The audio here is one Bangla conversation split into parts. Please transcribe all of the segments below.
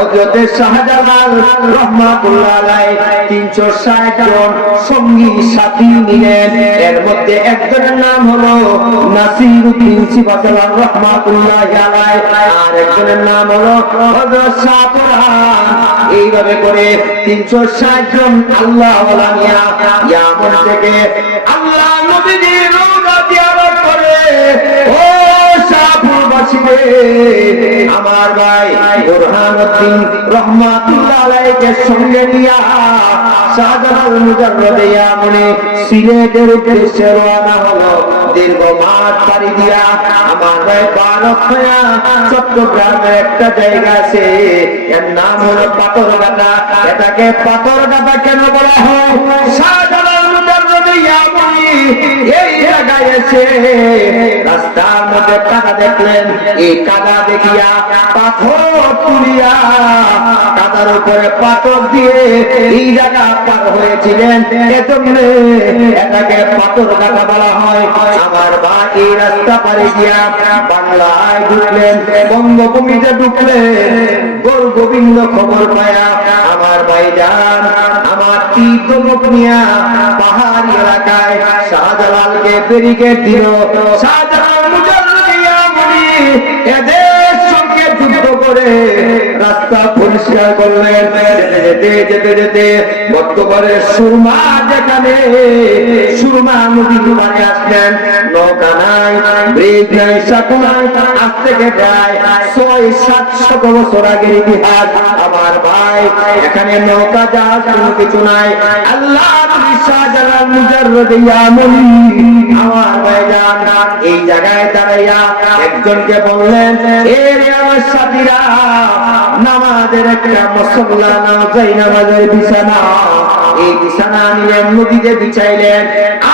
হযরত শাহজালাল রাহমাতুল্লাহ আলাইহি 360 জন সঙ্গী সাথী নিলেন। এর মধ্যে একজনের নাম হলো নাসিরউদ্দিন সিবাতালাল রাহমাতুল্লাহ আলাইহি, আর একজনের নাম হলো হযরত শাহ বুরহান। এইভাবে করে 360 জন আল্লাহ ওয়ালা মিয়া ইয়ামন থেকে আল্লাহ নবীজির রওজা জিয়ারত করে। ও শাহপুরবাসীরে, আমার ভাই বুরহানুদ্দিন রহমাতুল্লাহ আলাইহিকে সঙ্গে নিয়া শাহজালাল মুজাররদে ইয়ামনে সিলেটের উদ্দেশ্যে রওনা হলো। দীর্ঘ মাঠ পাড়ি দিয়া আমার ভাই বালকয়া চট্টগ্রামের একটা জায়গা আছে, এর নাম হলো পাথরঘাটা। এটাকে পাথরঘাটা কেন বলা হয়? শাহজালাল মুজাররদে ইয়ামনি এই জায়গায় এসে রাস্তার মধ্যে কাদা দেখলেন। এই কাদা দেখিয়া পাথর তুলিয়া কাদার উপরে পাথর দিয়ে এই জায়গা পার হয়েছিলেন। এজন্য এটাকে পাথরঘাটা বলা হয়। আমার ভাই এই রাস্তা পারে গিয়া বাংলায় ঢুকলেন, বঙ্গভূমিতে ঢুকলেন। গোল গোবিন্দ খবর পায়া আমার ভাইজান আমার তীর্থমুখ নিয়া পাহাড়ি এলাকায় শাহজালালকে ব্যারিকেড দিল। শাহজালাল মুজাররদে ইয়ামনি এদের সঙ্গে যুদ্ধ করে রাস্তা পরিষ্কার করলেন। যেতে যেতে বর্তমানে সুরমা, যেখানে সুরমা নদীর পাড়ে আসলেন। নৌকা নাই, ব্রিজ নাই, সাঁকো নাই। আজ থেকে প্রায় 600-700 বছর আগের ইতিহাস। আমার ভাই এখানে নৌকা জাহাজ কোনো কিছু নাই। আল্লাহ নবী শাহজালাল মুজাররদে ইয়ামনি আমার ভাইজান এই জায়গায় দাঁড়াইয়া একজনকে বললেন, এ রে আমার সাথীরা, নামাজের একটা মুসল্লা নাও, যাই নামাজের বিছানা। এই বিছানা নিলেন, নদীতে বিছাইলেন,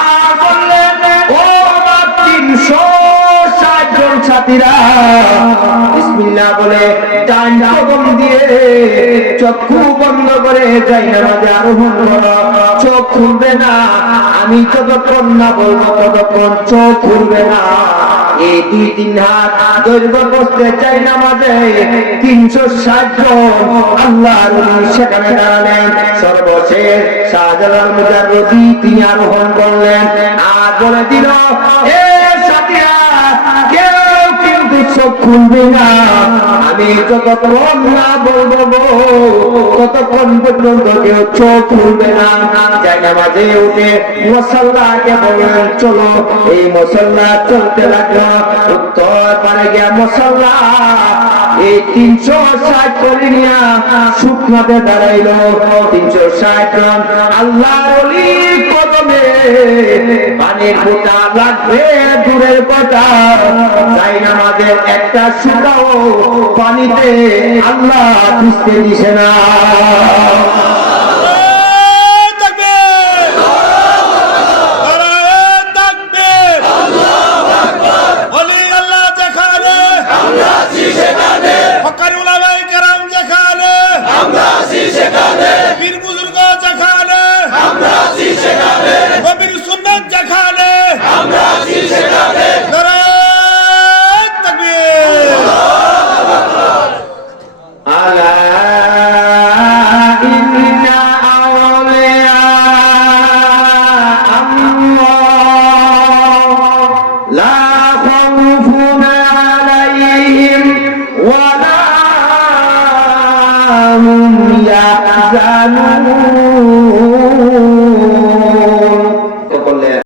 আর বললেন, ও আমার 360 জন সাথীরা বিসমিল্লাহ বলে ডান কদম দিয়ে চক্ষু বন্ধ করে যাই নামাজে আরোহণ করো। চোখ খুলবে না, আমি যতক্ষণ না বলবো ততক্ষণ চোখ খুলবে না। এই 2-3 হাত দৈর্ঘ্য বসতে চাই নামাজে 360 জন আল্লাহর ওলি সেখানে দাঁড়ালেন। সর্বশেষ শাহজালাল মুজাররদি তিনি আরোহণ করলেন, আর বলে দিল, এ সাথীরা, কেউ কিন্তু চোখ খুলবে না, আমি যতক্ষণ না বলবো ততক্ষণ পর্যন্ত কেউ চোখ খুলবে না। যাই নামাজে উঠে মুসাল্লাকে বললেন, চলো। এই মুসাল্লা চলতে লাগলো। উত্তর পারে গিয়া মুসাল্লা এই 360 করে নিয়া শুকনাতে দাঁড়াইল। 360 জন আল্লাহর ওলি কদমে পানির ফোঁটা লাগবে দূরের কথা, যাই নামাজের একটা সুতাও পানিতে আল্লাহ ভিজতে দিছে না।